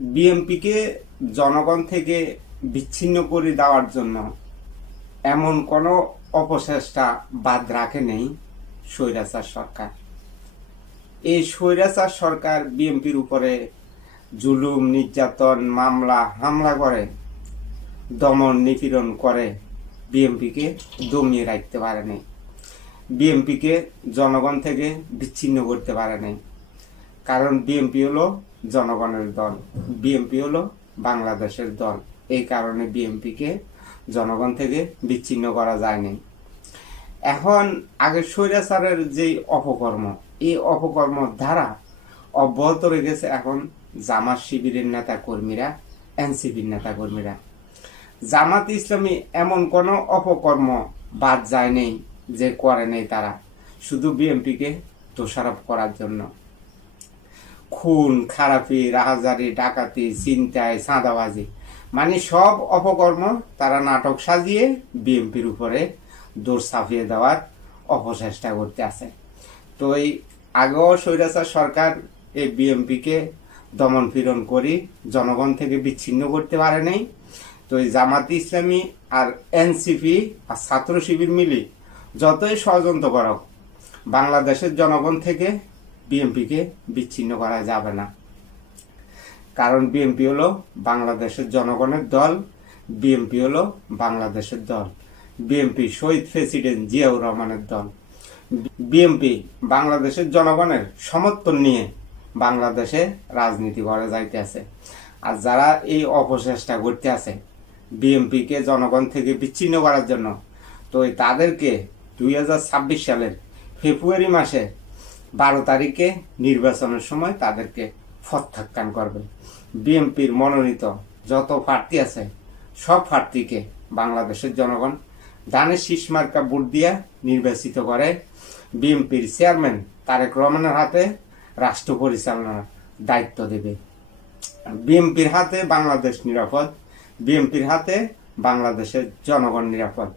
বিএনপিকে জনগণ থেকে বিচ্ছিন্ন করে দেওয়ার জন্য এমন কোনো অপচেষ্টা বাদ রাখে নেই স্বৈরাচার সরকার। এই স্বৈরাচার সরকার বিএনপির উপরে জুলুম, নির্যাতন, মামলা হামলা করে, দমন নিপীড়ন করে বিএনপিকে দমিয়ে রাখতে পারেনি। বিএনপিকে জনগণ থেকে বিচ্ছিন্ন করতে পারেনি। কারণ বিএনপি হলো জনগণের দল, বিএনপি হলো বাংলাদেশের দল। এই কারণে বিএনপিকে জনগণ থেকে বিচ্ছিন্ন করা যায়নি। এখন আগে স্বৈরাচারের যে অপকর্ম, এই অপকর্ম ধারা অব্যাহত রেখেছে এখন জামাত শিবিরের নেতা কর্মীরা, এনসিপির নেতা কর্মীরা। জামাত ইসলামী এমন কোনো অপকর্ম বাদ যায়নি যে করে নেই তারা, শুধু বিএনপিকে দোষারোপ করার জন্য। খুন খারাপি, রাহাজারি, ডাকাতি, ছিনতাই, চাঁদাবাজি, মানে সব অপকর্ম তারা নাটক সাজিয়ে বিএনপির উপরে দোষ চাপিয়ে দেওয়ার অপচেষ্টা করতে আছে। তো এই আগেও স্বৈরাচার সরকার এই বিএনপিকে দমন পীড়ন করে জনগণ থেকে বিচ্ছিন্ন করতে পারে নাই। তো এই জামাত ইসলামী আর এনসিপি আর ছাত্র শিবির মিলে যতই ষড়যন্ত্র করক, বাংলাদেশের জনগণ থেকে বিএনপিকে বিচ্ছিন্ন করা যাবে না। কারণ বিএনপি হলো বাংলাদেশের জনগণের দল, বিএনপি হলো বাংলাদেশের দল, বিএনপি শহীদ প্রেসিডেন্ট জিয়াউর রহমানের দল। বিএনপি বাংলাদেশের জনগণের সমর্থন নিয়ে বাংলাদেশে রাজনীতি করে যাইতে আছে। আর যারা এই অপচেষ্টা করতে আছে বিএনপিকে জনগণ থেকে বিচ্ছিন্ন করার জন্য, তো তাদেরকে 2026 সালের ফেব্রুয়ারি মাসে 12 তারিখে নির্বাচনের সময় তাদেরকে প্রত্যাখ্যান করবে। বিএনপির মনোনীত যত প্রার্থী আছে সব প্রার্থীকে বাংলাদেশের জনগণ ধানের শীষ মার্কা ভোট দিয়া নির্বাচিত করে বিএনপির চেয়ারম্যান তারেক রহমানের হাতে রাষ্ট্র পরিচালনার দায়িত্ব দেবে। বিএনপির হাতে বাংলাদেশ নিরাপদ, বিএনপির হাতে বাংলাদেশের জনগণ নিরাপদ।